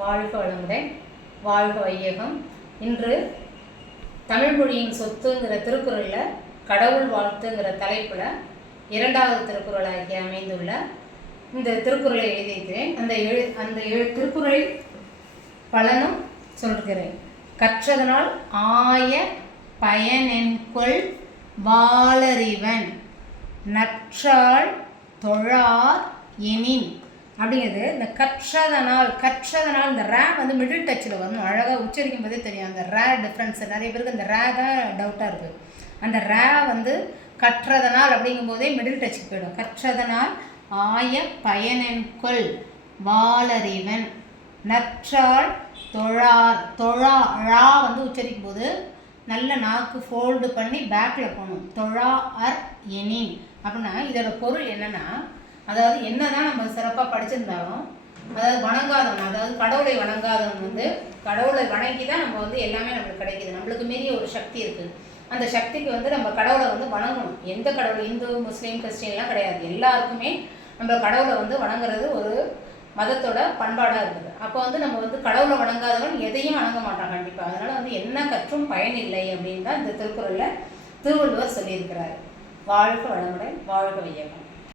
வாழ்க வளமுடன், வாழ்க வையகம். இன்று தமிழ் மொழியின் சொத்துங்கிற திருக்குறளில் கடவுள் வாழ்த்துங்கிற தலைப்பில் இரண்டாவது திருக்குறளாகி அமைந்துள்ள இந்த திருக்குறளை எழுதியிருக்கிறேன். அந்த திருக்குறளை பலனும் சொல்கிறேன். கற்றதனால் ஆய பயனென்கொள் வாளறிவன் நற்றாள் தொழார் எனின் அப்படிங்கிறது. இந்த கற்றதனால் இந்த ரே வந்து மிடில் டச்சில் வரணும். அழகாக உச்சரிக்கும் போதே தெரியும் அந்த ரே டிஃப்ரென்ஸ். நிறைய பேருக்கு அந்த ரே தான் டவுட்டாக இருக்குது. அந்த ரே வந்து கற்றதனால் அப்படிங்கும்போதே மிடில் டச்சுக்கு போயிடும். கற்றதனால் ஆய பயனென்கொள் வாளறிவன் நற்றாள் தொழா வந்து உச்சரிக்கும் போது நல்ல நாக்கு ஃபோல்டு பண்ணி பேக்கில் போகணும். தொழா அர் எனின் அப்படின்னா இதோட பொருள் என்னென்னா, அதாவது என்ன தான் நம்ம சிறப்பாக படிச்சிருந்தாலும், அதாவது வணங்காதவன், அதாவது கடவுளை வணங்காதவன் வந்து கடவுளை வணங்கி தான் நம்ம வந்து எல்லாமே நம்மளுக்கு கிடைக்கிது. நம்மளுக்கு மீறிய ஒரு சக்தி இருக்குது. அந்த சக்திக்கு வந்து நம்ம கடவுளை வந்து வணங்கணும். எந்த கடவுள், இந்து முஸ்லீம் கிறிஸ்டின்லாம் கிடையாது. எல்லாருக்குமே நம்ம கடவுளை வந்து வணங்குறது ஒரு மதத்தோட பண்பாடாக இருக்குது. அப்போ வந்து நம்ம வந்து கடவுளை வணங்காதவன் எதையும் வணங்க மாட்டான் கண்டிப்பாக. அதனால் வந்து என்ன கற்றும் பயனில்லை அப்படின்னு தான் இந்த திருக்குறளில் திருவள்ளுவர் சொல்லியிருக்கிறார். வாழ்க வளமுடன், வாழ்க வையகம்.